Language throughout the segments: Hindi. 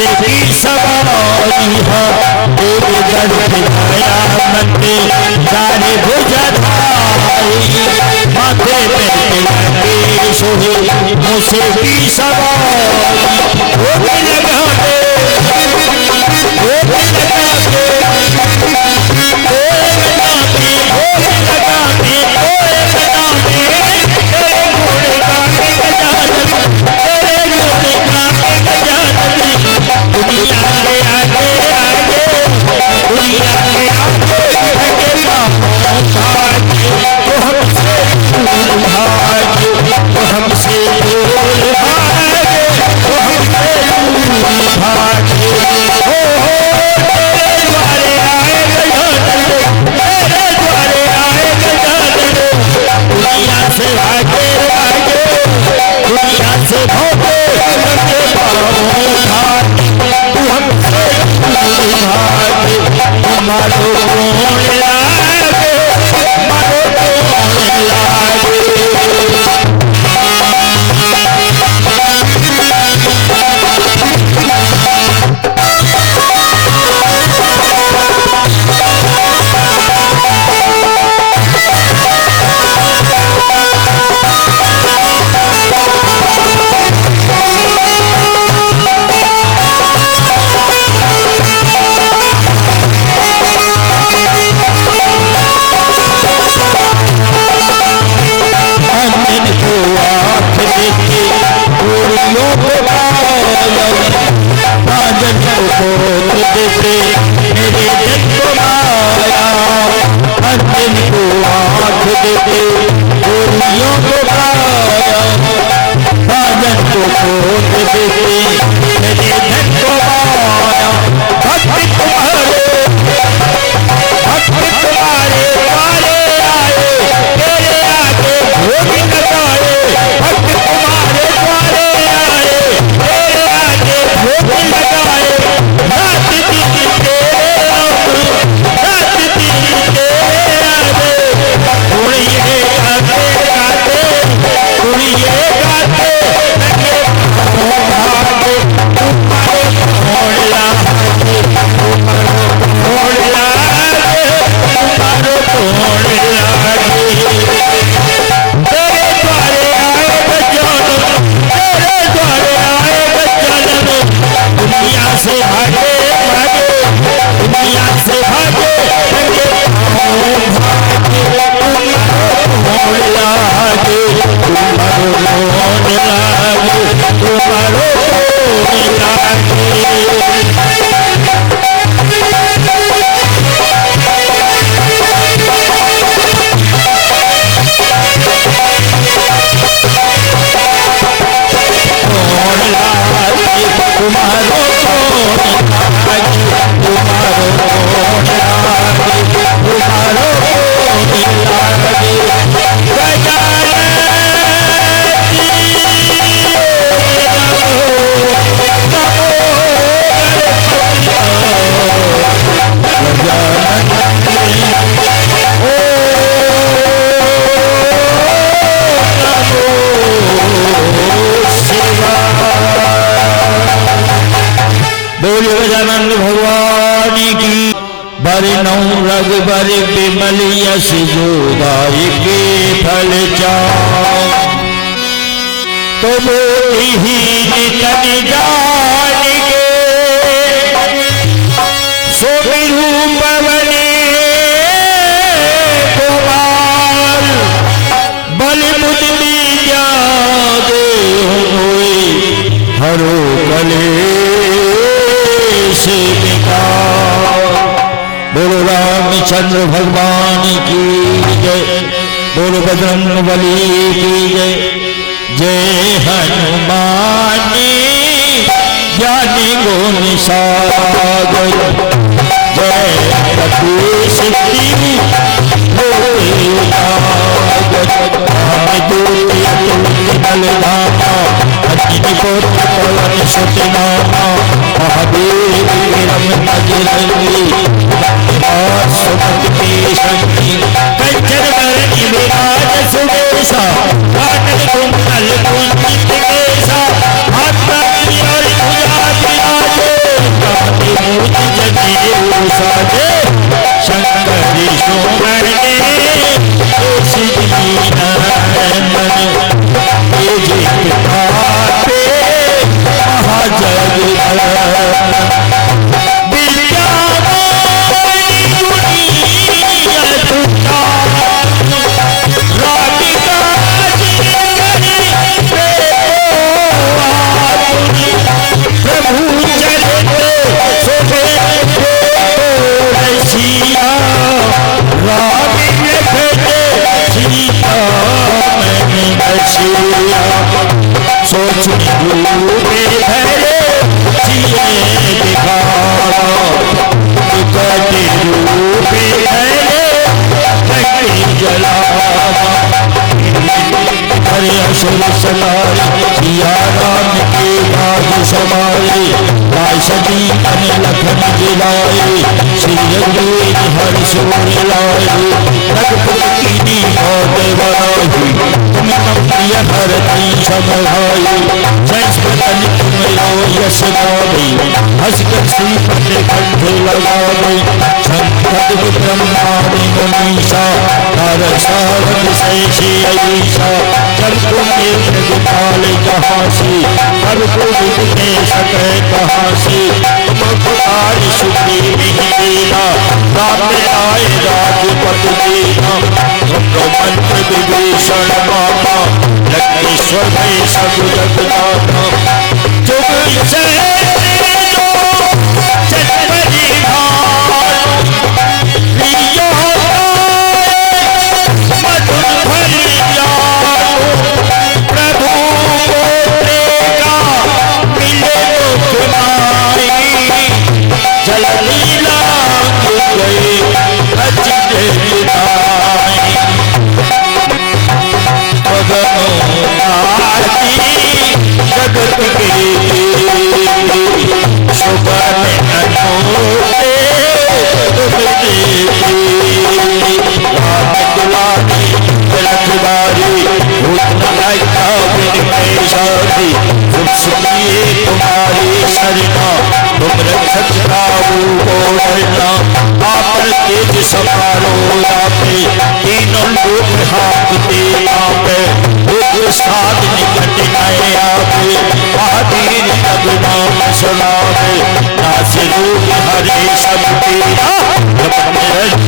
मुझसे की सवारी है तेरे दर पे आया मन में सारे बुझाई माथे पे लगे सोहे मुझसे की सवारी वो भी लगा दे वो भी लगा दे रघुबर बिमल यश जोदाई के फल चाओ तो बोली ही नितन जान के सो रूप बने गोपाल बल मुद जा दे हरो कले से बोलो रामचंद्र भगवान की जय, बोलो बजरंग बली की जय। जय हनुमान ज्ञानी गुण सागर, जय कपीश महादेव कंचन वरनी विराज सुबेसा काटन कुंडल कुंजित केसा हाथ और विराज सुर सवारे सिया राम के बाग समारे लाए सजी अन लखन जिलाए श्री रघुवीर हर सोर लाए रघुपति की मौत बराही तुम प्रिय हर तई समभाई संस्कृतन तुम रो यश गावे हस कर श्रीपद कंठ लगावे संकट ब्रह्मादि मुनीसा हर सारद सैषी ऐसा जब तुम्हें गोपाल जहाँ से अब को विदते सके कहाँ से तुम पुकार सुखी देना राम आए राजपद देना तुमको मंत्र विभीषण मामा लक्ष्मेश्वर में सब जग दाता जुग से तुम्हारी शरणा तुम रक्षक तेज समारो पे तीनों लोग हाथ देना पे साध निकट नए आपे महावीर तब नाम सुनावे नासिरू हरे सब तेरा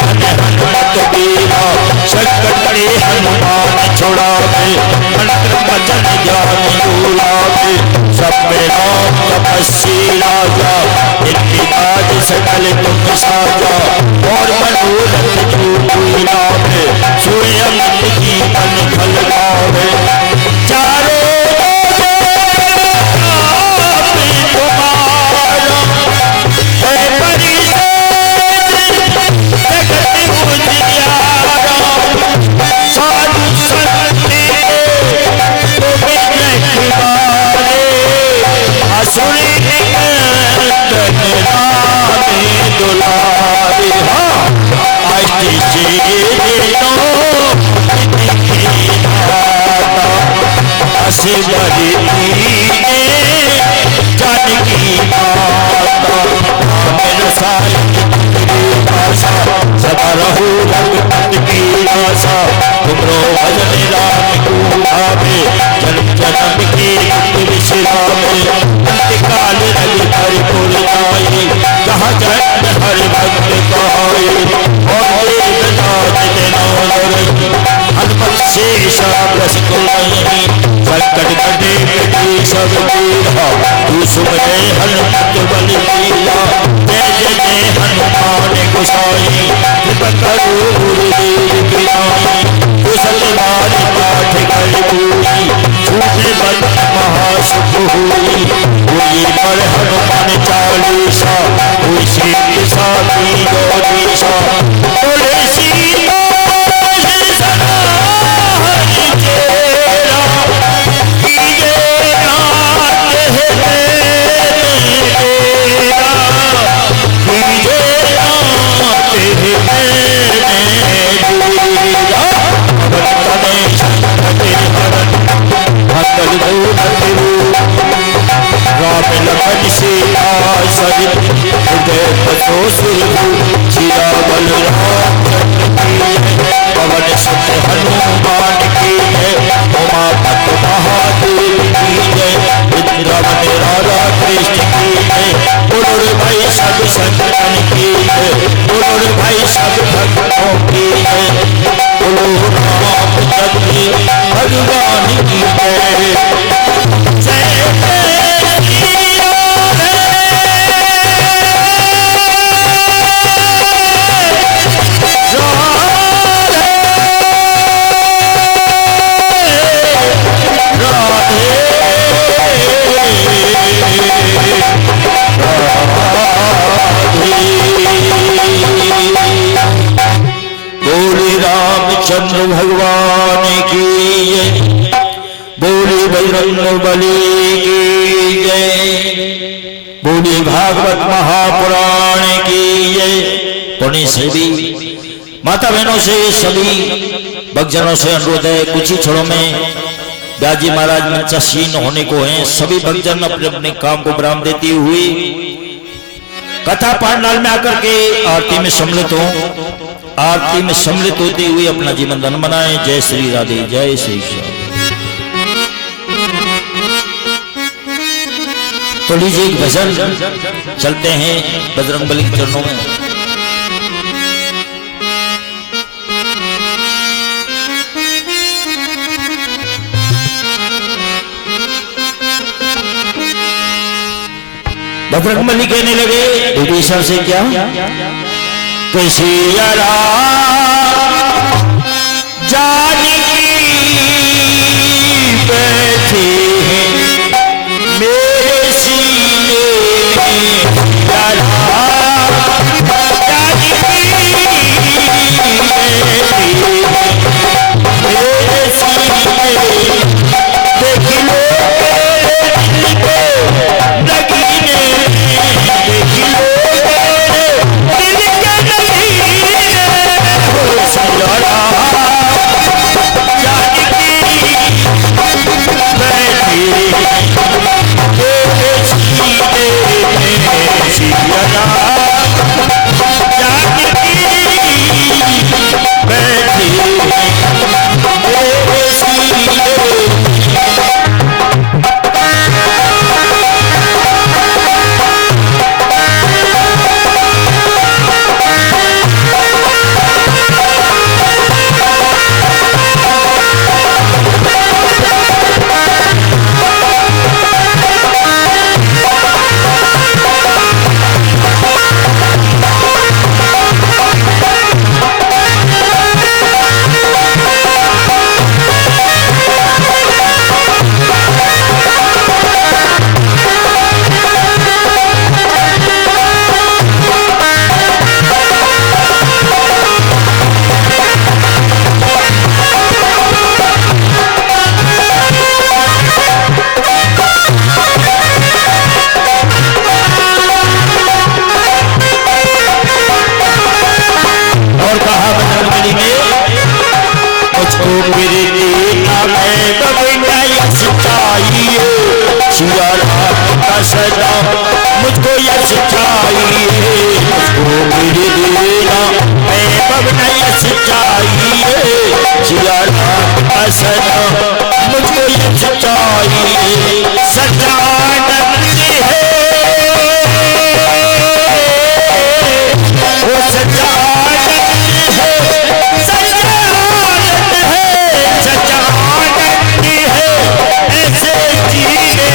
हनुमत बीरा संकटे हनुमान छुड़ावे मंत्र वचन ज्ञान दूलावे सब में राम तपस्वी राजा इनकी काज सकल तुम साजा और मनोरथ जो कोई लावे सोयम की मन फल पावे चारों संकट कटे सब पीरा तू सुमरे हनुमत बल लीला जय जय जय हनुमान गोसाई कृपा करो गुरुदेव की नाई कुशल बाल पाठ कर पूरी छूटे बल महासुख हुई हुई पर हनुमान चालीसा हुई सीत साथी गौरीसा बोले सीता लखन सीता सहित हृदय बसो सीता बलराम पवन सुत हनुमान की जय उमापत महादेव की जय वृंदावन राधा कृष्ण की जय बोलो भाई सब संतन की जय बोलो भाई सब भक्तों की जय बोलो राम जगती भगवान की जय चंद्र भगवान की बजरंगबली की जय। बोलिए भागवत महापुराण की जय। पुण्य सभी माता बहनों से सभी भक्तजनों से अनुरोध है, कुछ ही क्षणों में दाजी महाराज मंचासीन होने को हैं। सभी भक्तजन अपने अपने काम को विराम देते हुए कथा पांडाल में आकर के आरती में सम्मिलित हो, आरती में सम्मिलित होते हुए अपना जीवन धन बनाए। जय श्री राधे, जय श्री श्याम। तो लीजिए एक भजन चलते हैं बजरंगबली के चरणों में। बजरंगबली कहने लगे विभीषण से, क्या कैसी जानकी बैठी मेरे सीने सदा मुझको यश चाहिए, मुझको मेरे देना मैं बबना यश चाहिए। सिया राम का सदा मुझको यश चाहिए। सजानंद है वो सजानंद है, सजानंद है, सजानंद है ऐसे जीने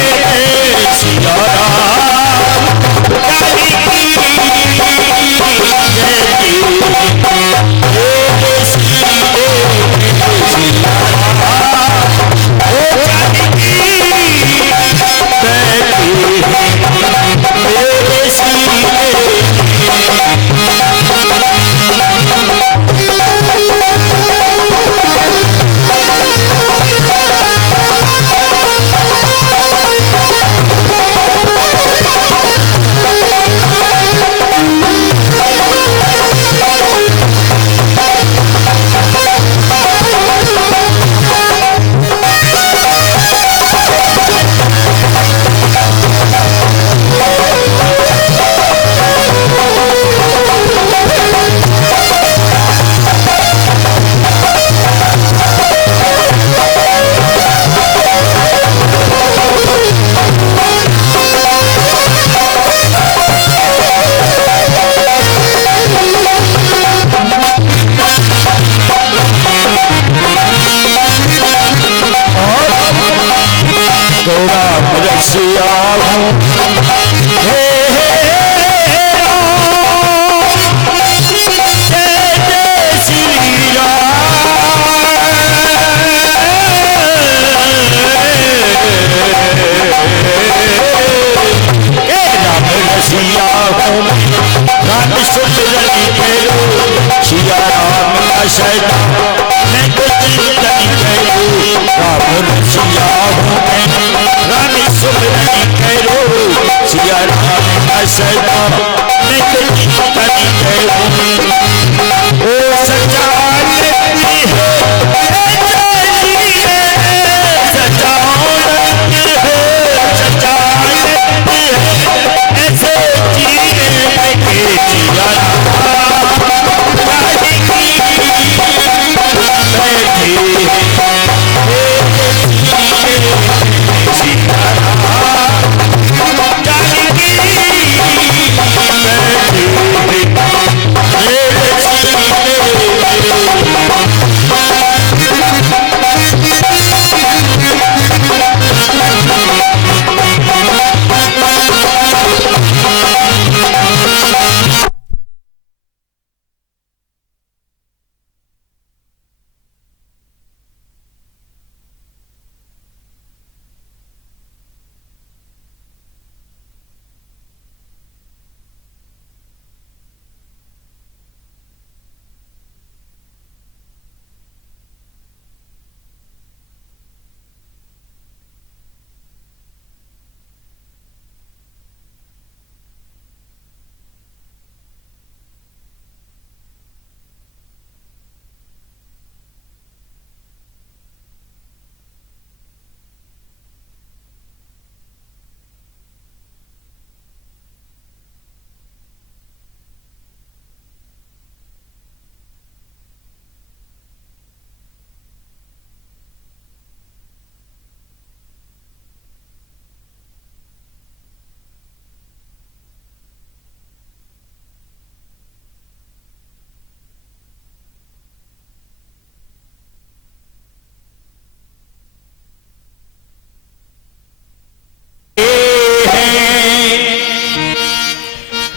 सिया सदा मैं तो जिंदगी करूं, राम सिया हूं मैं। रानी सुमरन करो सिया राम का सदा मैं तेरी करी करूं ओ सच्चा लगती है चाहिए सच्चा लगती है सच्चा लगती है ऐसे जीने के सिया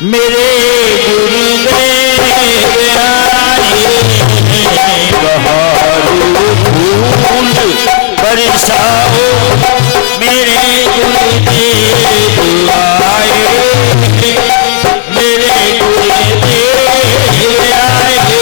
मेरे गुरुदेव आए बहारो फूल बरसाओ मेरे गुरुदेव आए मेरे गुरुदेव आए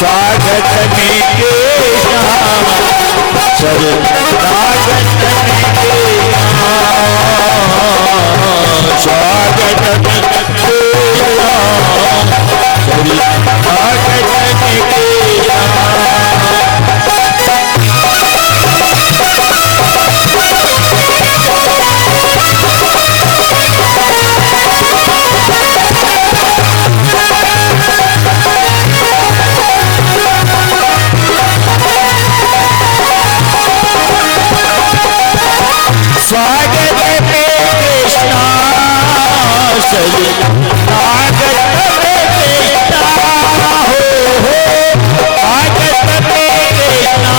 स्वागत में कृष्णा शरणागत में कृष्णा स्वागत में कृष्णा शरणागत में कृष्णा स्वागत में कृष्णा शरणागत में कृष्णा हो स्वागत में कृष्णा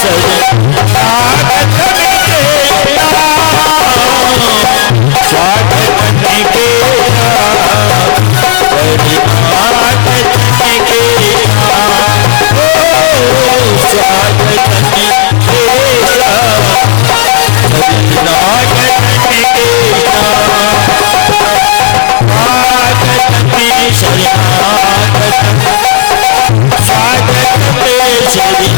शरणागत में कृष्णा स्वागत में कृष्णा शरणागत में कृष्णा हो स्वागत में कृष्णा स्वागत में कृष्णा स्वागत में शरणागत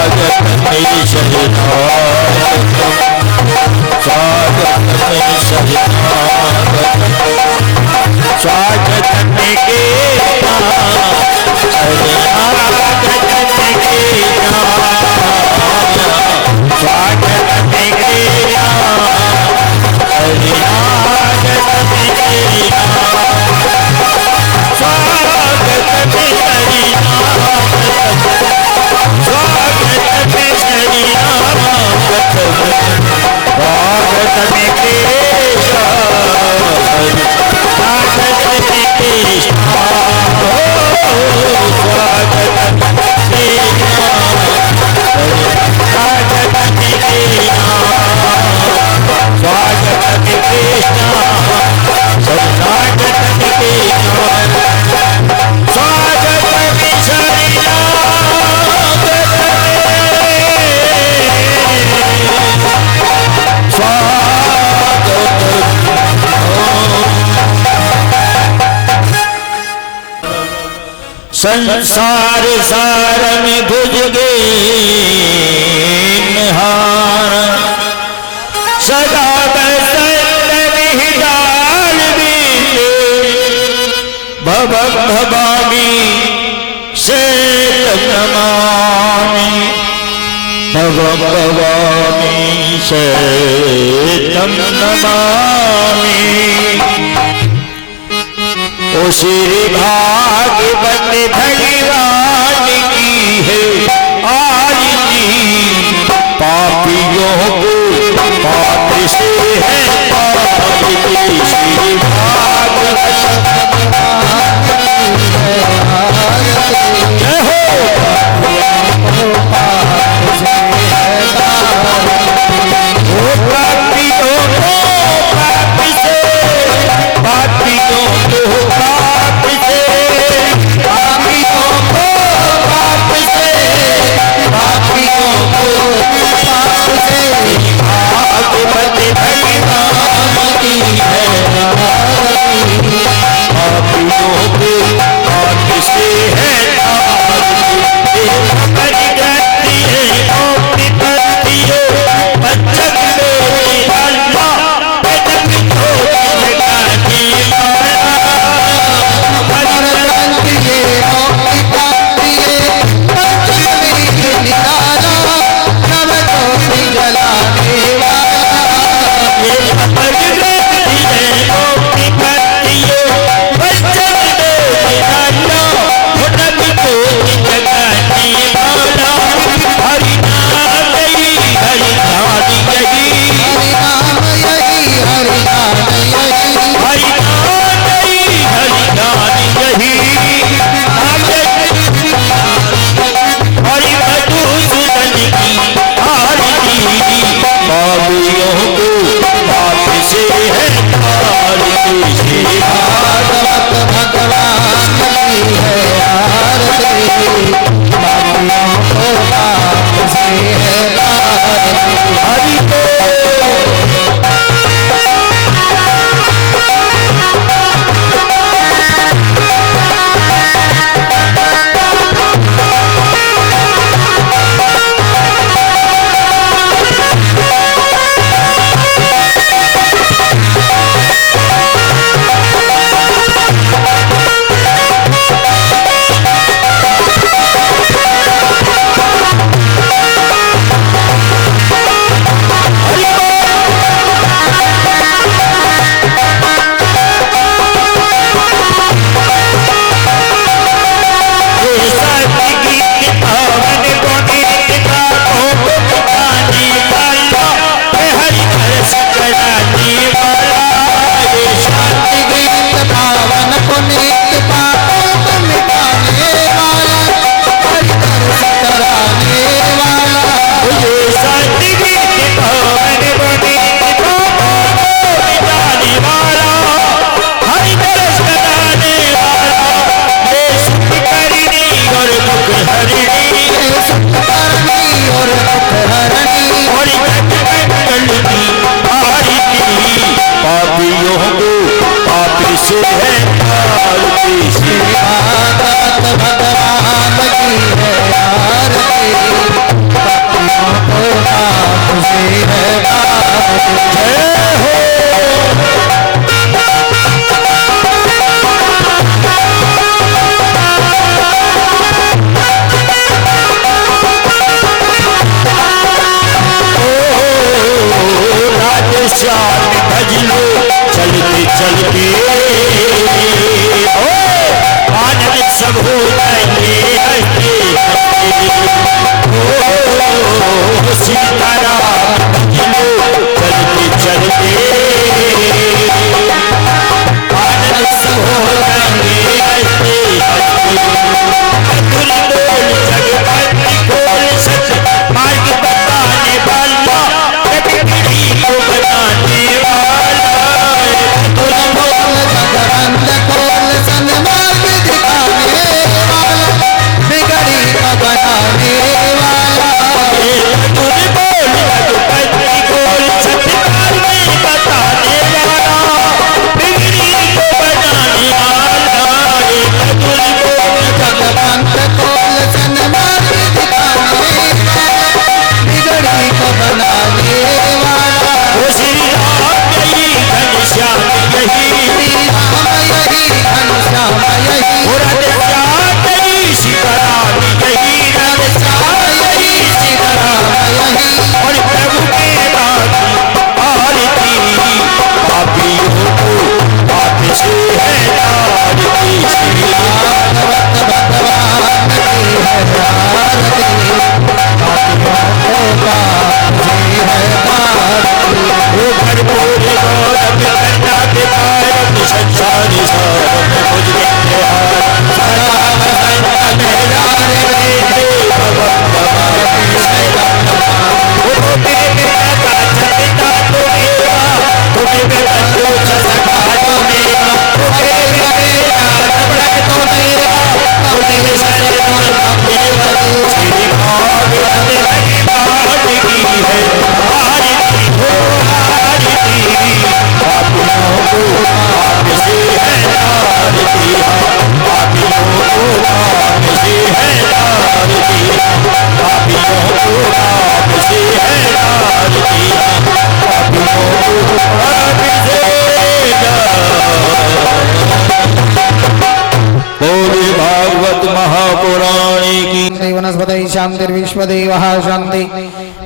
स्वागत में शरणागत स्वागत में शरणागत स्वागत में शरणागत स्वागत में कृष्णा शरणागत में कृष्णा स्वागत में कृष्णा शरणागत में कृष्णा स्वागत में शरणागत स्वागत में शरणागत स्वागत में कृष्णा स्वागत में कृष्णा स्वागत में कृष्णा स्वागत में कृष्णा स्वागत में कृष्णा स्वागत में कृष्णा स्वागत में शरणागत संसार सार में भुजगे निहार सदा बसंत डाल बीते भव भवानी से नमामि भव भवानी से नमामि ओ श्री भागवत भगवान की है आरती पापियों को पाप से है पापी श्री भागवत जय हो पाप से है ओ पापियों को पाप से पापियों को पाप से पापियों को पाप से श्याम भज लो चलते चलते आनंद सब हो जाएंगे हंसते हंसते सीताराम भज लो चलते चलते आनंद सब हो जाएंगे हंसते हंसते बोल जगपति खोल सच मार्ग बताने वाला पीढ़ी को बनाने वाला खोल सन्मार्ग दिखाने वाला बिगड़ी को बनाने वाला बोल जगपति खोल सच मार्ग बताने वाला पीढ़ी को बनाने वाला जगवंत खोल सन्मार्ग दिखाने वाला बिगड़ी को बनाने वाला श्री राम यही घनश्याम यही घनश्याम यही राम यही सीताराम यही सीताराम यही और प्रभु के आरती पापियों को पाप से है आरती भगवत भगवान की है आरती पापियों को पाप से है आरती वो भरपूर गौरव करना दिखायत संसार सारम मुझ देखते सदा वसंत मेरा रे भगवान भागवत महापुराणी की वनस्पति शांतिर्विश्वदेव शांति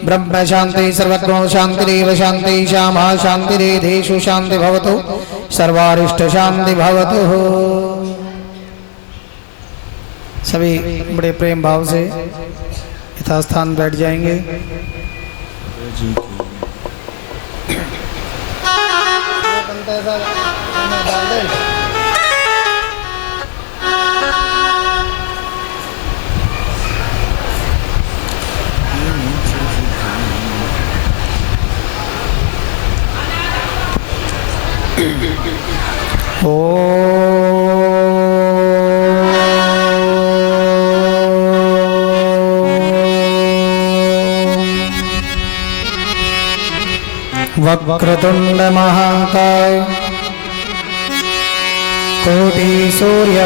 ब्रह्म शांति सर्वत्र शांतिरेव शांति श्यामा शांतिरेधेषु शांति भवतु सर्वारिष्ट शांति भवतु। सभी बड़े प्रेम भाव से यथास्थान बैठ जाएंगे। वक्रतुंड महाकाय कोटि सूर्य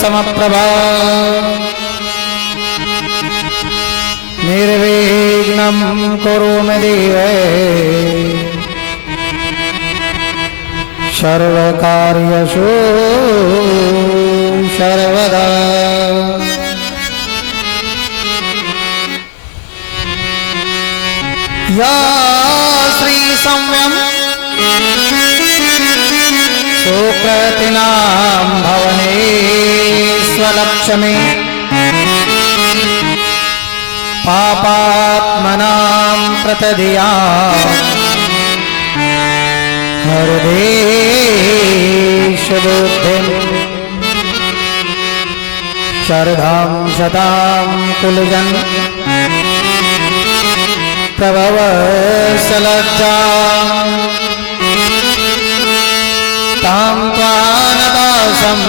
समप्रभा निर्विघ्नं कुरु मे देव सर्वकार्येषु सर्वदा। या श्री संयम सुकृतिनां भवनेष्वलक्ष्मी पापात्मनां प्रतदिया हृदेषु बुद्धिं शरधां शतां कुलजन् प्रभवसलज्जां तां त्वानदासं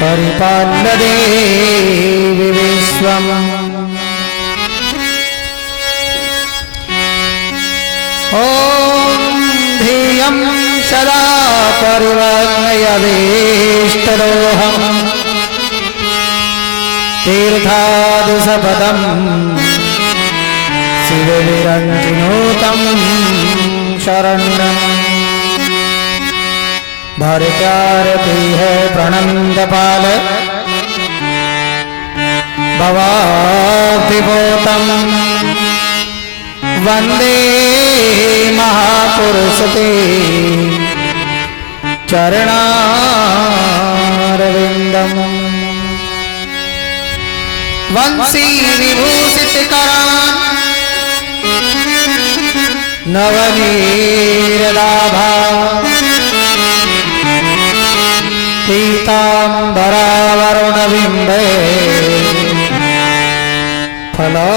परिपाल्य देवि विश्वम्। ॐ धियं सदा परिवर्तयवेष्टरोहम् तीर्थादिशपदं शिवविरञ्जिनोतं शरण्यम्। भरत्यारती है प्रणंदपाल भवाब्धिपोतम् वंदे महापुरुष ते चरणारविंदम वंशी विभूषित करान नवनीरदाभा पीतांबरावरुणबिंबे फलाधरुष्ठ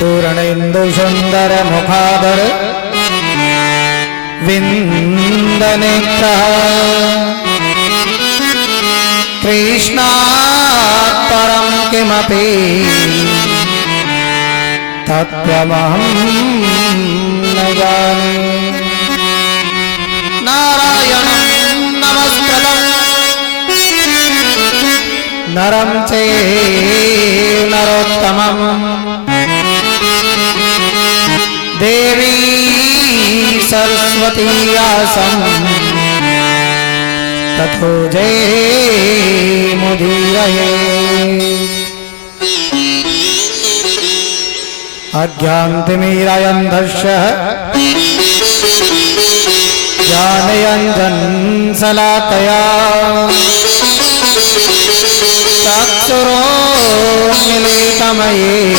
पूर्णेन्दु सुंदर मुखादर विंदनेत्रः कृष्णात् परं किमपि तत्त्वमहं न जाने। नारायणं नमस्कृतं नरं चैव नरोत्तमं देवी सरस्वती व्यासं ततो जयमुदीरये। अज्ञानतिमिरान्धस्य ज्ञानञ्जनशलाकया चक्षुरोन्मीलितं येन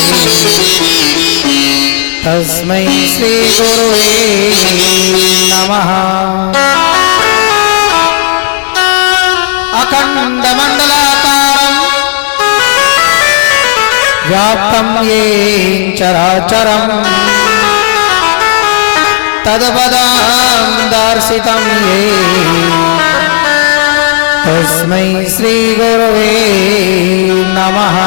तस्मै श्रीगुरुवे नमः। अखण्डमण्डलाकारं व्याप्तं येन चराचरं तत्पदं दर्शितं येन तस्मै श्रीगुरुवे नमः।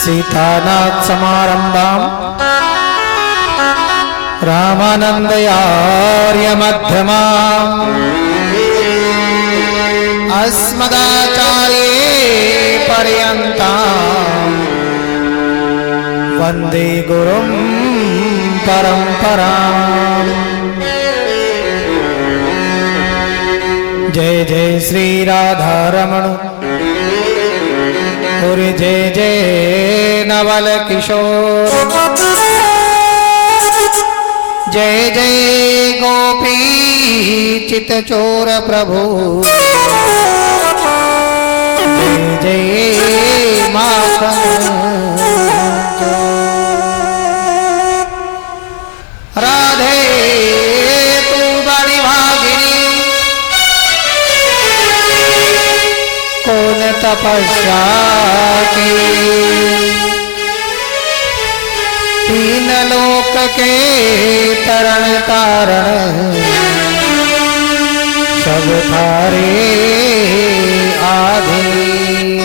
सीतानाथ समारंभां रामानंदयार्य मध्यमाम् अस्मदाचार्य पर्यन्तां वन्दे गुरुं परम्पराम्। जय जय श्री राधा रमण और जय जय नवल किशोर जय जय गोपी चित चोर प्रभु जय जय माखन राधे तू बड़ी भागिनी कौन तपस्या की तीन लोक के तरण तारण सब थारे आधीन।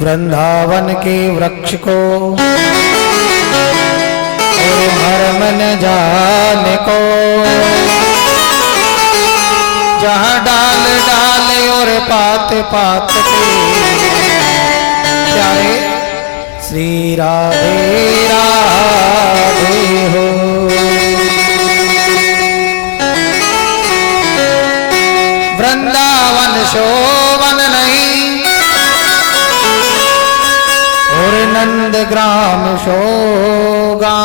वृंदावन के वृक्ष को और धर्म न जाने को जहाँ डाल डाल और पात पात पे प्यारे श्री राधे राधे हो। वृंदावन शोभन नहीं और नंद ग्राम शोगा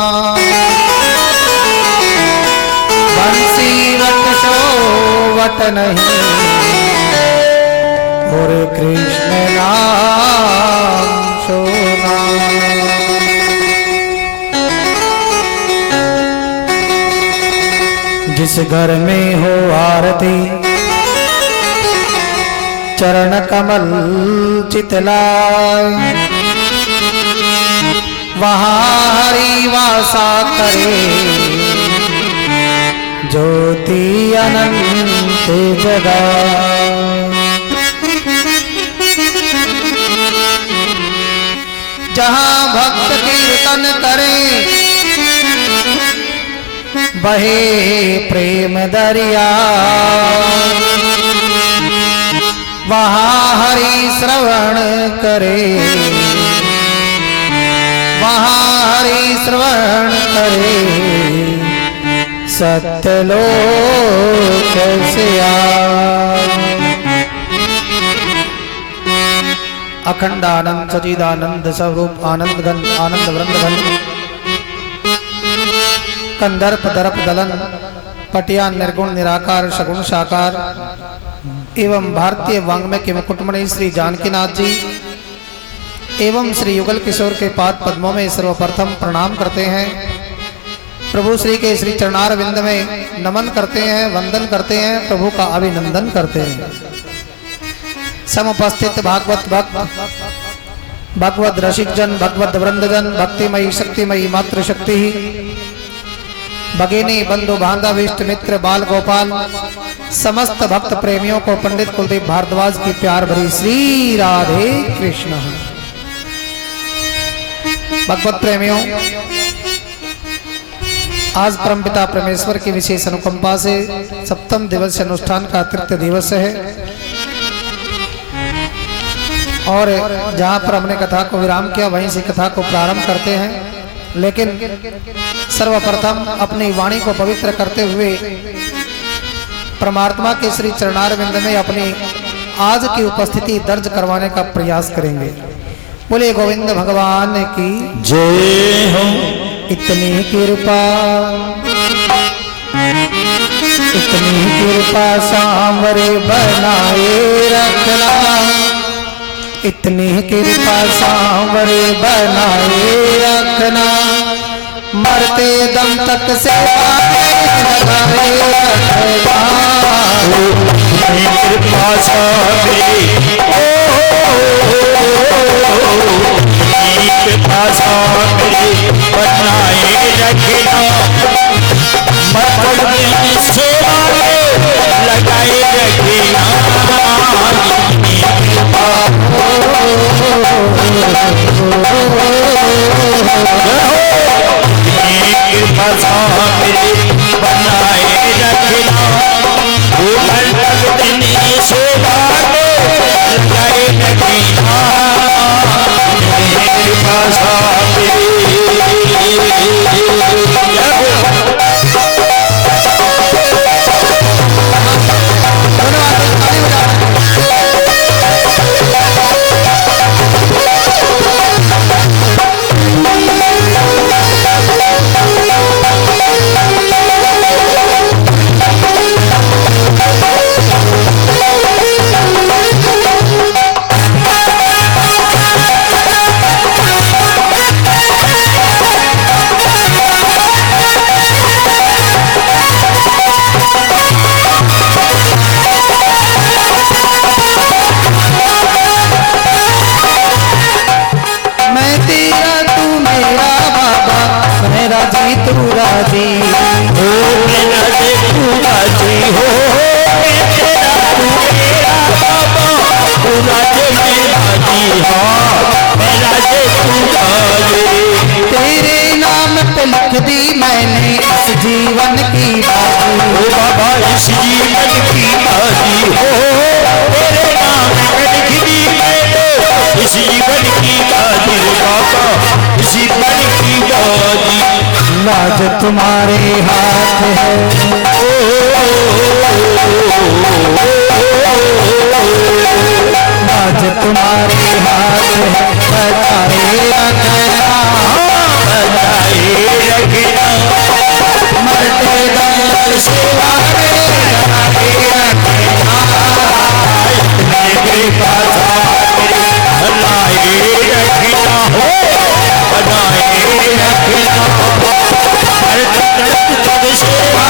बंसी वट शोवत नहीं और कृष्ण नाम शोगा। जिस घर में हो आरती चरण कमल चितलाय वहाँ हरि वासा करे ज्योति अनंत जगा। जहाँ भक्त कीर्तन करे बहे प्रेम दरिया वहाँ हरि श्रवण करे वहाँ हरि श्रवण करे सत्यलोक से अखंड आनंद सचिदानंद स्वरूप आनंद घन आनंद वृंद घन कंदर्प दर्प दलन पटिया निर्गुण निराकार सगुण साकार एवं भारतीय वांग्मय के मुकुटमणि श्री जानकीनाथ जी एवं श्री युगल किशोर के पाद पद्मों में सर्वप्रथम प्रणाम करते हैं। प्रभु श्री के श्री चरणार विंद में नमन करते हैं, वंदन करते हैं, प्रभु का अभिनंदन करते हैं। समुपस्थित भागवत भक्त भगवत रसिक जन भगवत वृंदजन भक्तिमयी शक्तिमयी मातृशक्ति भगिनी बंधु बांधव इष्ट मित्र बाल गोपाल समस्त भक्त प्रेमियों को पंडित कुलदीप भारद्वाज की प्यार भरी श्री राधे कृष्ण। भगवत प्रेमियों, आज परमपिता परमेश्वर की विशेष अनुकंपा से सप्तम दिवसीय अनुष्ठान का तृतीय दिवस है और जहां पर हमने कथा को विराम किया वहीं से कथा को प्रारंभ करते हैं। लेकिन सर्वप्रथम अपनी वाणी को पवित्र करते हुए परमात्मा के श्री चरणारविंद में अपनी आज की उपस्थिति दर्ज करवाने का प्रयास करेंगे। बोले गोविंद भगवान की जय हो। इतनी कृपा सांवरे बनाए रखना, इतनी कृपा सांवरे बनाए रखना, मरते दम तक सेवा लगाए रखना। कृपा सांवरे कृपा सांवरे बनाए रखना, मरते दम सेवा लगाए रखना। कृपा सांवरे बनाए रखना, सेवा लगाए रखना। कृपा सांवरे दी मैंने इस जीवन की बाजी, ओ बाबा इस जीवन की बाजी हो, तेरे नाम लिख दी मैंने इस जीवन की बाजी। बाबा इस जीवन की बाजी। लाज तुम्हारे हाथ है, लाज तुम्हारे हाथ है, बताए रखना, बताए रखना, मरते दम सेवा लगाए रखना। कृपा बनाए रखना हो, बनाए रखना, सेवा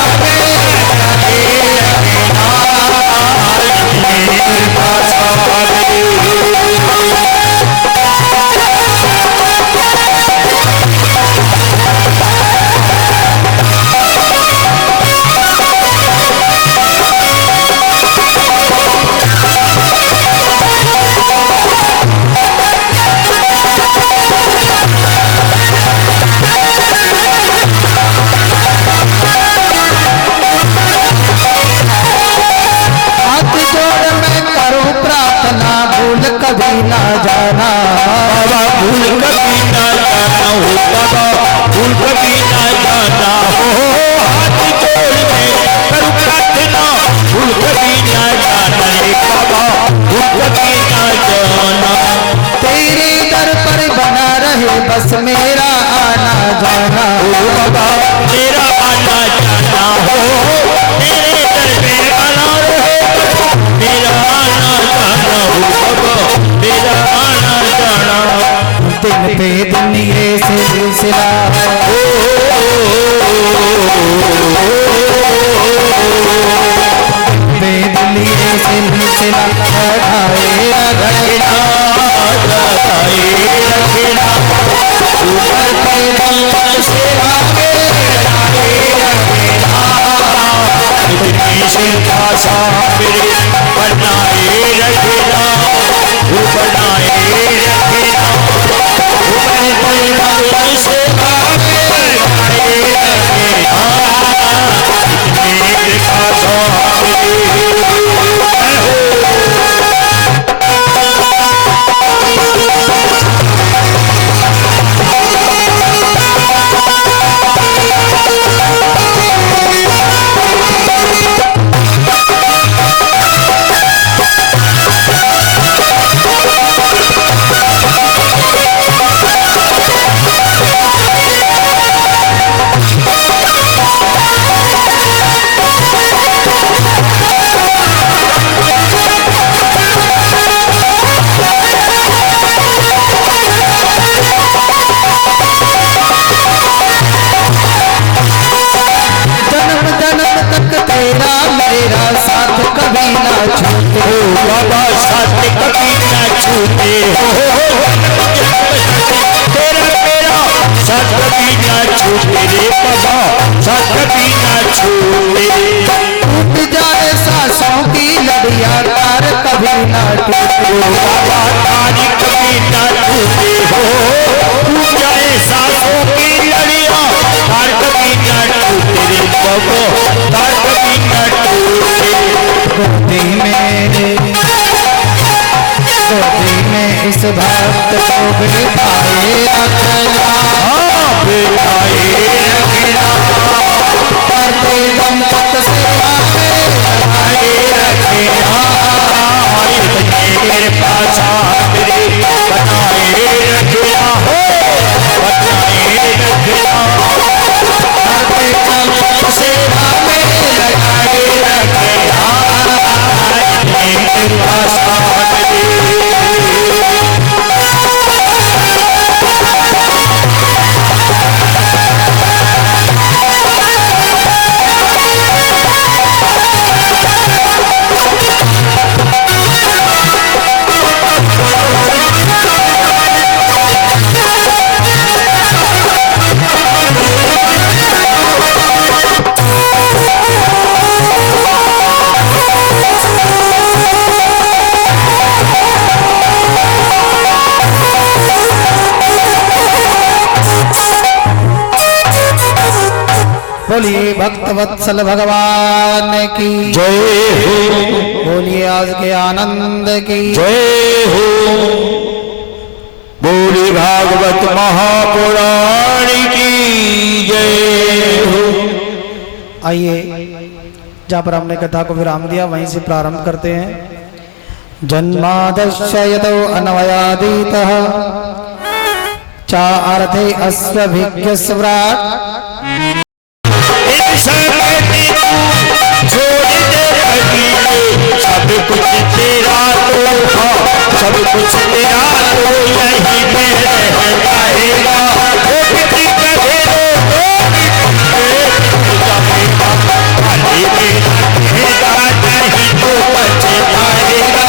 बस मेरा आना जाना हो बाबा मेरा आना जाना हो, मेरे दर पे आना रहे, मेरा आना जाना हो बाबा, मेरा आना जाना। दिन पे दिन ये सिलसिला बेदलिए सिलसिला बढ़ाए रखना, लगाए रखना, ऊपर पे बल्ला से आगे लगाए रखना, इतनी शिल्पा साबिर बनाए रखना, बनाए रखना, ऊपर पे बल्ला से आगे लगाए रखना, इतनी शिल्पा साबिर तेरा मेरा साथ कभी ना छूटे हो बाबा, साथ कभी ना छूटे हो, तेरा मेरा साथ कभी ना छूटे रे बाबा, साथ कभी ना छूटे। टूट जाए सांसों की लड़िया तार कभी ना टूटे हो बाबा, तार कभी ना टूटे हो, टूट जाए सांसों की लड़िया तार कभी ना टूटे रे बाबा, तार कभी ना टूटे। गोदी में इस भक्त को बिठाए रखना, बिठाए रखना, करते दम तक सेवा में लगाए रखना, तेरे पास मेरे बनाए रखना हो, बनाए रखना, करते दम तक सेवा में लगाए रखना, तेरे पास बोलिए भक्त वत्सल भगवान की जय हो, बोलिए आज के आनंद की जय हो, बोली भागवत महापुराण की जय हो। आइए जहाँ पर हमने कथा को विराम दिया वहीं से प्रारंभ करते हैं। जन्मादस्य यतो अन्वयादितः चा अर्थे अस्वभिज्ञ स्वराट सब कुछ तेरा तो था, सब कुछ तेरा तो यही में रह जाएगा, वो किसी का दे दो जाएगा, खाली मेरा खेदा नहीं तो बच पाएगा,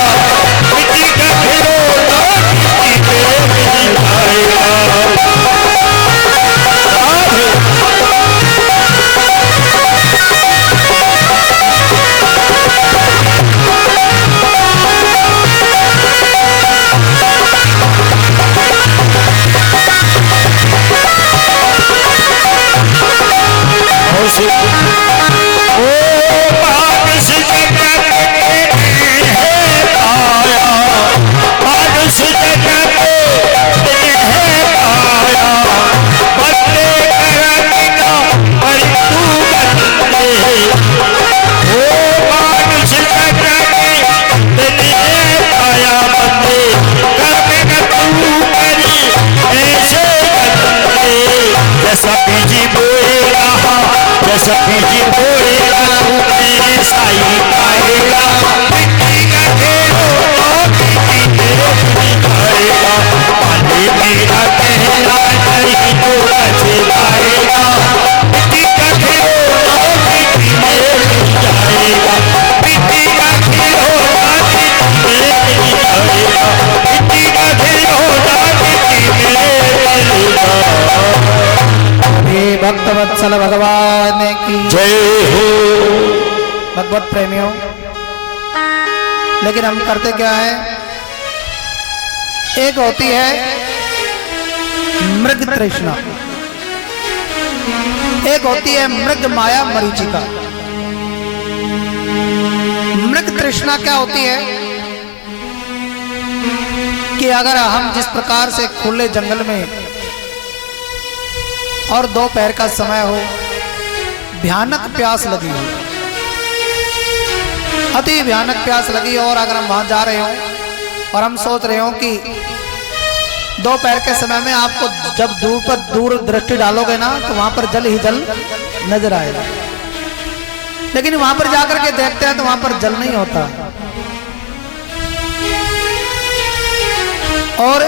किसी का दे दो किसी के मिल जाएगा। सखी जी बोलेगा तुम्हें साई पाएगा मिट्टी का खेलो आएगा पानी मेरा कहना नहीं तो रचलाएगा मिट्टी का खिलौना मिट्टी में जाएगा मिट्टी का खिलौना मिट्टी में जाएगा मिट्टी का खिलौना मिट्टी में हे भक्त वत्सल भगवान की जय हो। भगवत प्रेमियों, लेकिन हम करते क्या है, एक होती है मृग तृष्णा, एक होती है मृग माया मरीचिका। मृग तृष्णा क्या होती है कि अगर हम जिस प्रकार से खुले जंगल में और दोपहर का समय हो, भयानक प्यास लगी हो, अति भयानक प्यास लगी हो, और अगर हम वहां जा रहे हो और हम सोच रहे हो कि दोपहर के समय में आपको जब दूर दृष्टि डालोगे ना तो वहां पर जल ही जल नजर आएगा, लेकिन वहां पर जाकर के देखते हैं तो वहां पर जल नहीं होता। और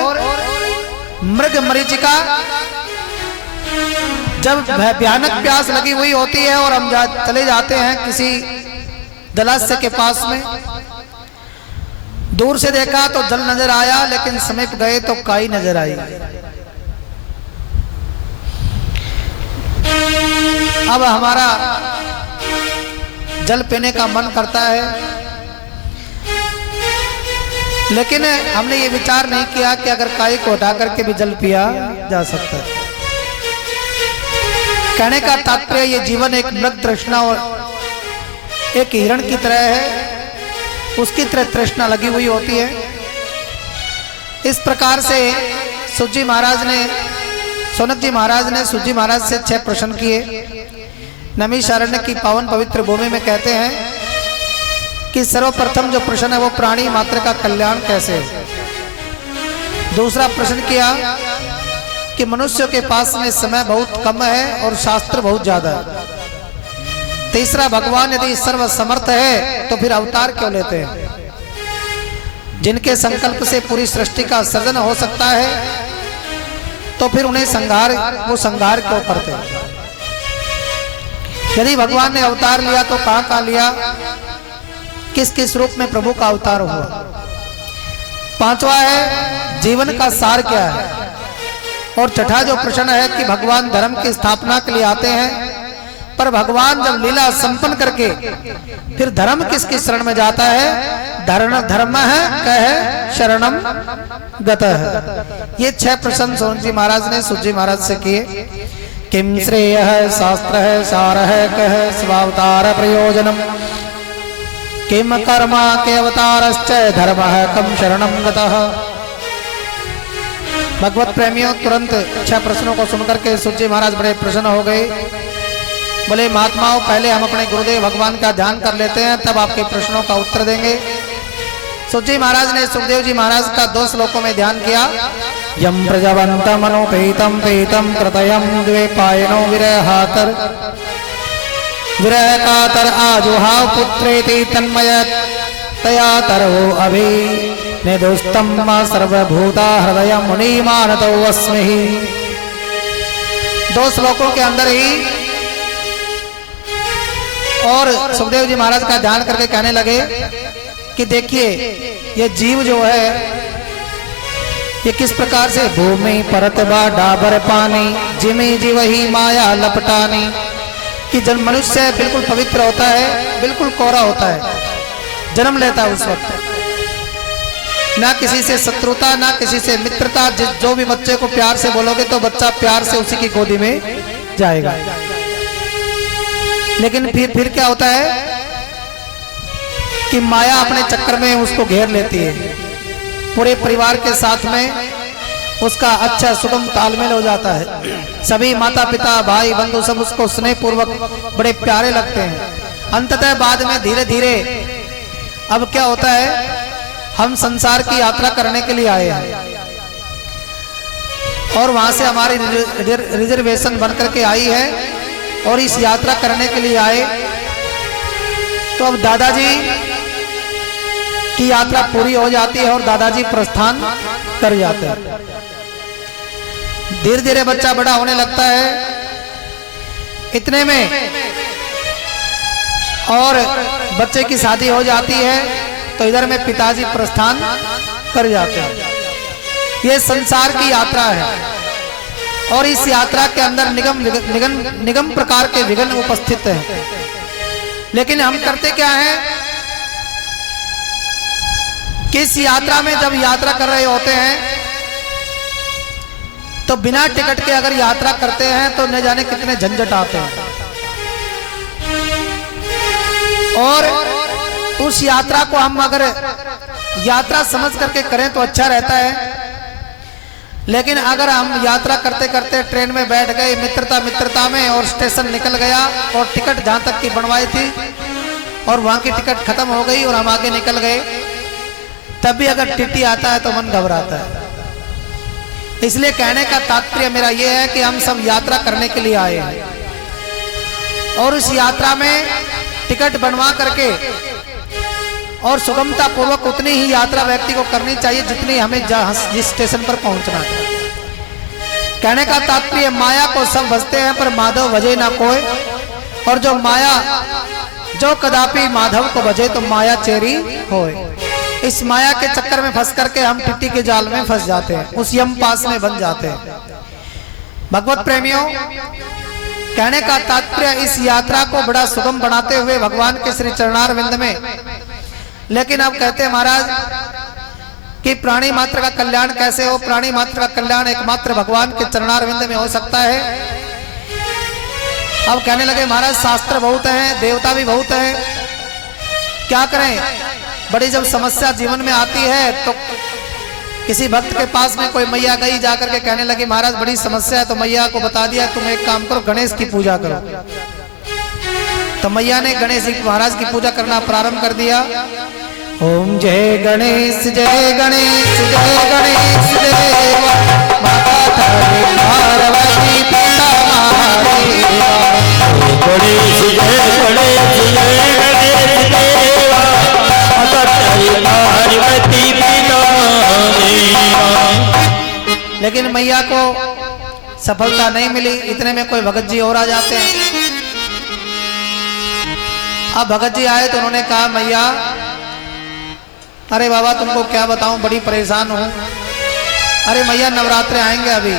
मृग मरीचिका जब भयानक प्यास लगी हुई होती है और हम चले जाते हैं किसी जलाशय के पास में, दूर से देखा तो जल नजर आया, लेकिन समीप गए तो काई नजर आई। अब हमारा जल पीने का मन करता है, लेकिन हमने ये विचार नहीं किया कि अगर काई को हटा करके भी जल पिया जा सकता है। कहने का तात्पर्य ये जीवन एक मृग तृष्णा और एक हिरण की तरह है, उसकी तरह तृष्णा लगी हुई होती है। इस प्रकार से सूत जी महाराज ने सूत जी महाराज से 6 प्रश्न किए। नैमिषारण्य की पावन पवित्र भूमि में कहते हैं कि सर्वप्रथम जो प्रश्न है वो प्राणी मात्र का कल्याण कैसे है। दूसरा प्रश्न किया कि मनुष्य के पास में समय बहुत कम है और शास्त्र बहुत ज्यादा है। तीसरा, भगवान यदि सर्व समर्थ है तो फिर अवतार क्यों लेते हैं। जिनके संकल्प से पूरी सृष्टि का सृजन हो सकता है तो फिर उन्हें संहार क्यों करते हैं। यदि भगवान ने अवतार लिया तो कहां लिया, किस किस रूप में प्रभु का अवतार हुआ। पांचवा है जीवन का सार क्या है। और छठा जो प्रश्न है कि भगवान धर्म की स्थापना के लिए आते हैं, पर भगवान जब लीला संपन्न करके फिर धर्म किसकी शरण में जाता है। धर्म है कह शरणम गतः। ये 6 प्रश्न सोन जी महाराज ने सूत जी महाराज से किए। किम श्रेय शास्त्र है सार है कह स्वावतार प्रयोजनम किम कर्मा के अवतारश्च धर्म है कम शरणम गतः। भगवत प्रेमियों, तुरंत 6 प्रश्नों को सुनकर के सूत जी महाराज बड़े प्रसन्न हो गए। बोले महात्माओं, पहले हम अपने गुरुदेव भगवान का ध्यान कर लेते हैं, तब आपके प्रश्नों का उत्तर देंगे। सूत जी महाराज ने सुखदेव जी महाराज का 2 श्लोकों में ध्यान किया। यम प्रजवंतम अनुपेतम पेतम कृतयम द्वेपायनो विरहातर विरह कातर आजुहाव पुत्रेति तन्मय तया तरवो अभि निदुस्तम सर्वभूता हृदय मुनि मानतो अस्मि। 2 श्लोकों के अंदर ही और सुखदेव जी महाराज का ध्यान करके कहने लगे कि देखिए ये जीव जो है ये किस प्रकार से भूमि परतबा डाबर पानी जिमी जीव ही माया लपटानी। कि जब मनुष्य बिल्कुल पवित्र होता है, बिल्कुल कोरा होता है, जन्म लेता है, उस वक्त ना किसी से शत्रुता ना किसी से मित्रता। जो भी बच्चे को प्यार से बोलोगे तो बच्चा प्यार से उसी की गोदी में जाएगा। लेकिन फिर क्या होता है कि माया अपने चक्कर में उसको घेर लेती है। पूरे परिवार के साथ में उसका अच्छा सुगम तालमेल हो जाता है। सभी माता पिता भाई बंधु सब उसको स्नेह पूर्वक बड़े प्यारे लगते हैं। अंततः बाद में धीरे धीरे अब क्या होता है, हम संसार की यात्रा करने के लिए आए हैं और वहां से हमारी रिजर्वेशन बनकर के आई है और इस यात्रा करने के लिए आए। तो अब दादाजी की यात्रा पूरी हो जाती है और दादाजी प्रस्थान कर जाते हैं। धीरे धीरे बच्चा बड़ा होने लगता है। इतने में और बच्चे की शादी हो जाती है तो इधर में पिताजी प्रस्थान कर जाते हैं। ये संसार की यात्रा है और इस यात्रा के अंदर निगम प्रकार के विघ्न उपस्थित हैं। लेकिन हम करते क्या है कि इस यात्रा में जब यात्रा कर रहे होते हैं तो बिना टिकट के अगर यात्रा करते हैं तो न जाने कितने झंझट आते हैं। और उस यात्रा को हम अगर यात्रा समझ करके करें तो अच्छा रहता है। लेकिन अगर हम यात्रा करते करते ट्रेन में बैठ गए मित्रता में और स्टेशन निकल गया और टिकट जहां तक की बनवाई थी और वहां की टिकट खत्म हो गई और हम आगे निकल गए, तब भी अगर टीटी आता है तो मन घबराता है। इसलिए कहने का तात्पर्य मेरा यह है कि हम सब यात्रा करने के लिए आए हैं और उस यात्रा में टिकट बनवा करके और सुगमता पूर्वक उतनी ही यात्रा व्यक्ति को करनी चाहिए जितनी हमें जिस स्टेशन पर पहुंचना है। कहने का तात्पर्य माया को सब भजते हैं पर माधव भजे ना कोई, और जो कदापि माधव को भजे तो माया चेरी होए। इस माया के चक्कर में फंस करके हम टिट्टी के जाल में फंस जाते हैं, उस यम पास में बन जाते हैं। भगवत प्रेमियों, कहने का तात्पर्य इस यात्रा को बड़ा सुगम बनाते हुए भगवान के श्री चरणार विंद में, लेकिन अब कहते हैं महाराज कि प्राणी मात्र का कल्याण कैसे हो? प्राणी मात्र का कल्याण एकमात्र भगवान के चरणार विंद में हो सकता है। अब कहने लगे महाराज शास्त्र बहुत हैं, देवता भी बहुत हैं, क्या करें? बड़ी जब समस्या जीवन में आती है तो किसी भक्त के पास में कोई मैया गई, जाकर के कहने लगी महाराज बड़ी समस्या है। तो मैया को बता दिया तुम एक काम करो, गणेश की पूजा करो। तो मैया ने गणेश जी महाराज की पूजा करना प्रारंभ कर दिया। ओम जय गणेश जय गणेश जय गणेश देवा, माता थारी पार्वती पिता महादेवा। गणेश जय गणेश जय गणेश देवा, माता थारी पार्वती पिता महादेवा। लेकिन मैया को सफलता नहीं मिली। इतने में कोई भगत जी और आ जाते हैं। अब भगत जी आए तो उन्होंने कहा मैया अरे बाबा तुमको क्या बताऊं, बड़ी परेशान हूं। अरे मैया नवरात्रे आएंगे, अभी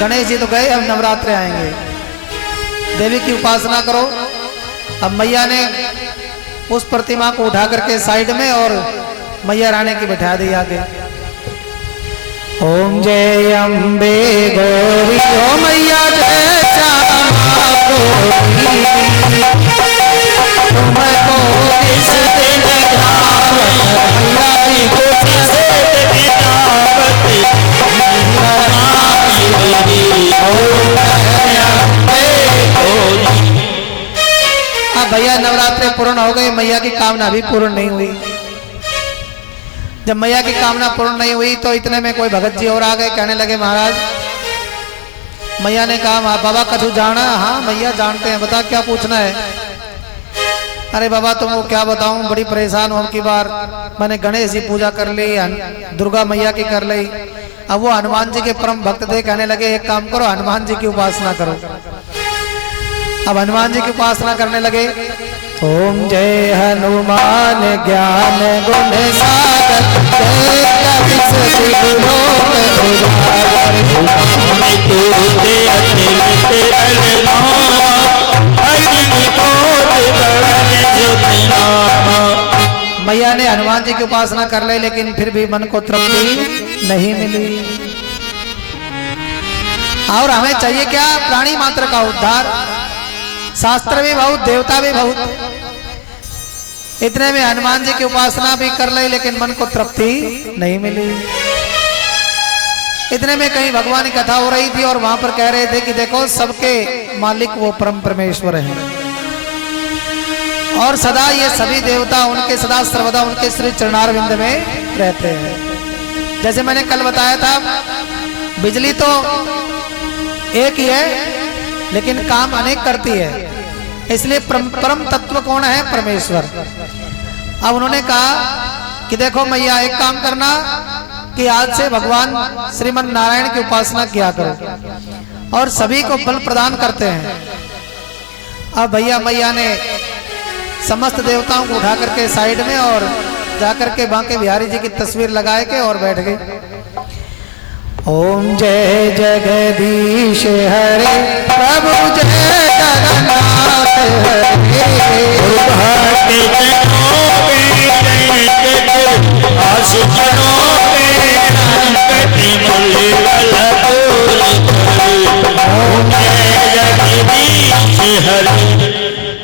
गणेश जी तो गए, अब नवरात्रे आएंगे, देवी की उपासना करो। अब मैया ने उस प्रतिमा को उठा करके साइड में और मैया रानी की बैठा दी आगे। ओम जय अम्बे गौरी, ओ मैया जय श्यामा गौरी, तुमको किस दिन भैया नवरात्रे पूर्ण हो गई, मैया की कामना भी पूर्ण नहीं हुई। जब मैया की कामना पूर्ण नहीं हुई तो इतने में कोई भगत जी और आ गए, कहने लगे महाराज। मैया ने कहा बाबा कछु जाना? हाँ मैया जानते हैं, बता क्या पूछना है? अरे बाबा तुमको क्या बताऊं, बड़ी परेशान हूं। की बार मैंने गणेश जी पूजा कर ली, दुर्गा मैया की कर ली, अब वो हनुमान जी के परम भक्त थे, कहने लगे एक काम करो हनुमान जी की उपासना करो। अब हनुमान जी की उपासना करने लगे। ओम जय हनुमान ज्ञान गुण सागर, जय कपीस तिलोक उजागर, तूते अखिल तेरे नाम, अग्नि कोटि बड़न ज्योति नाम। मैया ने हनुमान जी की उपासना कर ली, लेकिन फिर भी मन को तृप्ति नहीं मिली। और हमें चाहिए क्या? प्राणी मात्र का उद्धार। शास्त्र भी बहुत, देवता भी बहुत। इतने में हनुमान जी की उपासना भी कर ली, लेकिन मन को तृप्ति नहीं मिली। इतने में कहीं भगवान की कथा हो रही थी और वहां पर कह रहे थे कि देखो सबके मालिक वो परम परमेश्वर हैं और सदा ये सभी देवता उनके सदा सर्वदा उनके श्री चरणारविंद में रहते हैं। जैसे मैंने कल बताया था, बिजली तो एक ही है, लेकिन काम अनेक करती है। इसलिए परम तत्व कौन है? परमेश्वर। अब उन्होंने कहा कि देखो मैया, एक काम करना कि आज से भगवान श्रीमन नारायण की उपासना किया करो और सभी को बल प्रदान करते हैं। अब भैया मैया ने समस्त देवताओं को उठा करके साइड में और जाकर के बांके बिहारी जी की तस्वीर लगाए के और बैठ गए। ओम जय जगदीश हरे प्रभु जय जगन्नाथ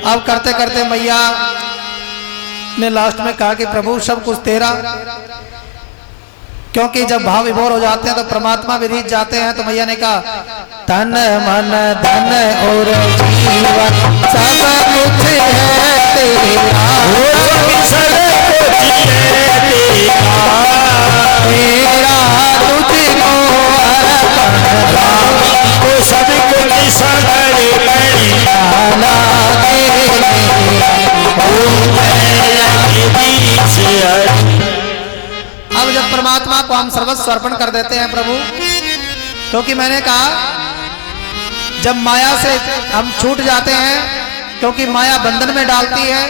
अब करते करते मैया ने लास्ट में कहा कि प्रभु सब कुछ तेरा, क्योंकि जब भाव विभोर हो जाते हैं तो परमात्मा भी रीझ जाते हैं। तो मैया ने कहा तन मन धन और जीवन सब कुछ है तेरा, तेरा तुझको अर्पण सब कुछ अब जब परमात्मा को हम सर्वस्व अर्पण कर देते हैं प्रभु, क्योंकि मैंने कहा जब माया से हम छूट जाते हैं, क्योंकि माया बंधन में डालती है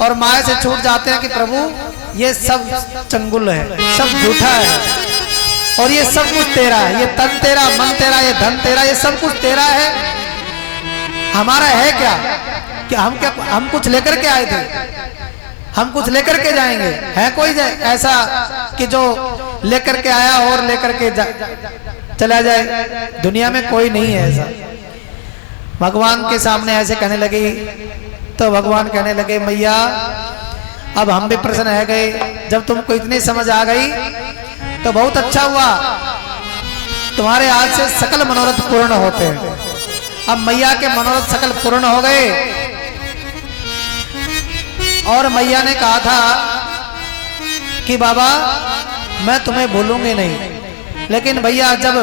और माया से छूट जाते हैं कि प्रभु ये सब चंगुल है, सब झूठा है और ये सब कुछ तेरा है, ये तन तेरा, मन तेरा, ये धन तेरा, ये सब कुछ तेरा है। हमारा है क्या? कि हम कुछ लेकर के आए थे, हम कुछ लेकर के जाएंगे? है कोई ऐसा कि जो लेकर के आया और लेकर के चला जाए? दुनिया में कोई नहीं है ऐसा। भगवान के सामने ऐसे कहने लगी तो भगवान कहने लगे मैया अब हम भी प्रसन्न रह गए। जब तुमको इतनी समझ आ गई तो बहुत अच्छा हुआ, तुम्हारे आज से सकल मनोरथ पूर्ण होते हैं। अब मैया के मनोरथ सकल पूर्ण हो गए और मैया ने कहा था कि बाबा मैं तुम्हें भूलूंगी नहीं, लेकिन भैया जब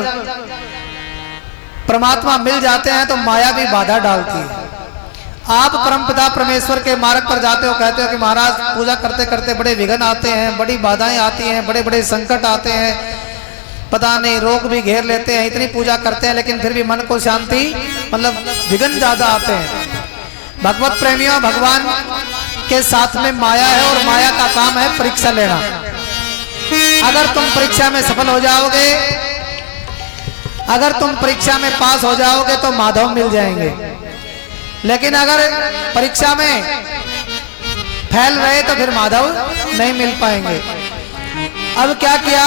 परमात्मा मिल जाते हैं तो माया भी बाधा डालती है। आप परमपिता परमेश्वर के मार्ग पर जाते हो, कहते हो कि महाराज पूजा करते करते बड़े विघ्न आते हैं, बड़ी बाधाएं आती हैं, बड़े बड़े संकट आते हैं, पता नहीं रोग भी घेर लेते हैं, इतनी पूजा करते हैं लेकिन फिर भी मन को शांति मतलब विघ्न ज्यादा आते हैं। भगवत प्रेमियों, भगवान के साथ में माया है और माया का काम है परीक्षा लेना। अगर तुम परीक्षा में सफल हो जाओगे, अगर तुम परीक्षा में पास हो जाओगे तो माधव मिल जाएंगे, लेकिन अगर परीक्षा में फैल रहे तो फिर माधव नहीं मिल पाएंगे। अब क्या किया,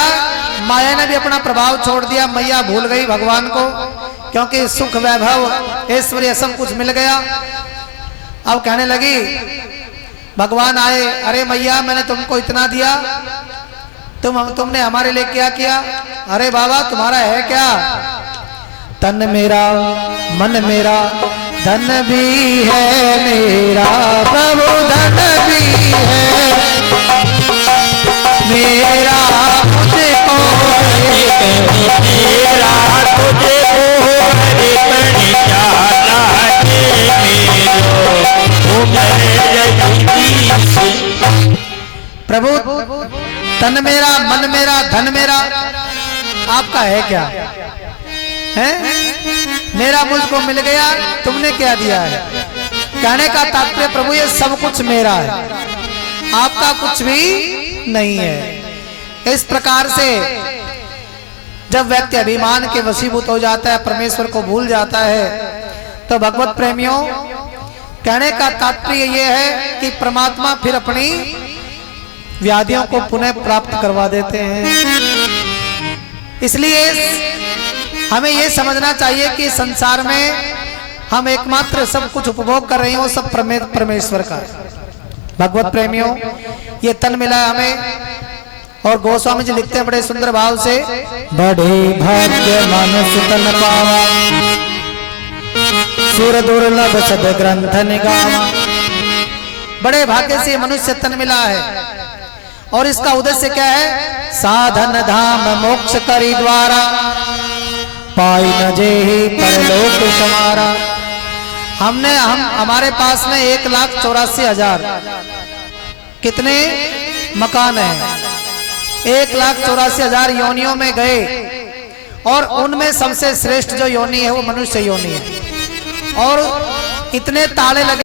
माया ने भी अपना प्रभाव छोड़ दिया। मैया भूल गई भगवान को, क्योंकि सुख वैभव ऐश्वर्य सब कुछ मिल गया। अब कहने लगी, भगवान आए, अरे मैया मैंने तुमको इतना दिया, तुमने हमारे लिए क्या किया? अरे बाबा तुम्हारा है क्या? तन मेरा मन मेरा धन भी है मेरा, प्रभु धन भी है मेरा, मुझको मेरा प्रभु तन मेरा मन मेरा धन मेरा आपका है क्या? है मेरा मुझको मिल गया, तुमने क्या दिया है? कहने का तात्पर्य प्रभु ये सब कुछ मेरा है, आपका कुछ भी नहीं है। इस प्रकार से जब व्यक्ति अभिमान के वशीभूत हो जाता है, परमेश्वर को भूल जाता है, तो भगवत प्रेमियों कहने का तात्पर्य यह है कि परमात्मा फिर अपनी व्याधियों को पुनः प्राप्त करवा देते हैं। इसलिए हमें यह समझना चाहिए कि संसार में हम एकमात्र सब कुछ उपभोग कर रहे हैं वो सब परमेश्वर का है। भगवत प्रेमियों ये तन मिला हमें, और गोस्वामी जी लिखते हैं बड़े सुंदर भाव से, बड़े भाग्य मानस तन पावा, सुर दुर्लभ सद ग्रंथ निगामा। बड़े भाग्य से मनुष्य तन मिला है, और इसका उद्देश्य क्या है? साधन धाम मोक्ष करी द्वारा, पाई न जेहि परलोक समारा। हमारे पास में 1,84,000 कितने मकान हैं। 1,84,000 योनियों में गए और उनमें सबसे श्रेष्ठ जो योनि है वो मनुष्य योनि है। और इतने ताले लगे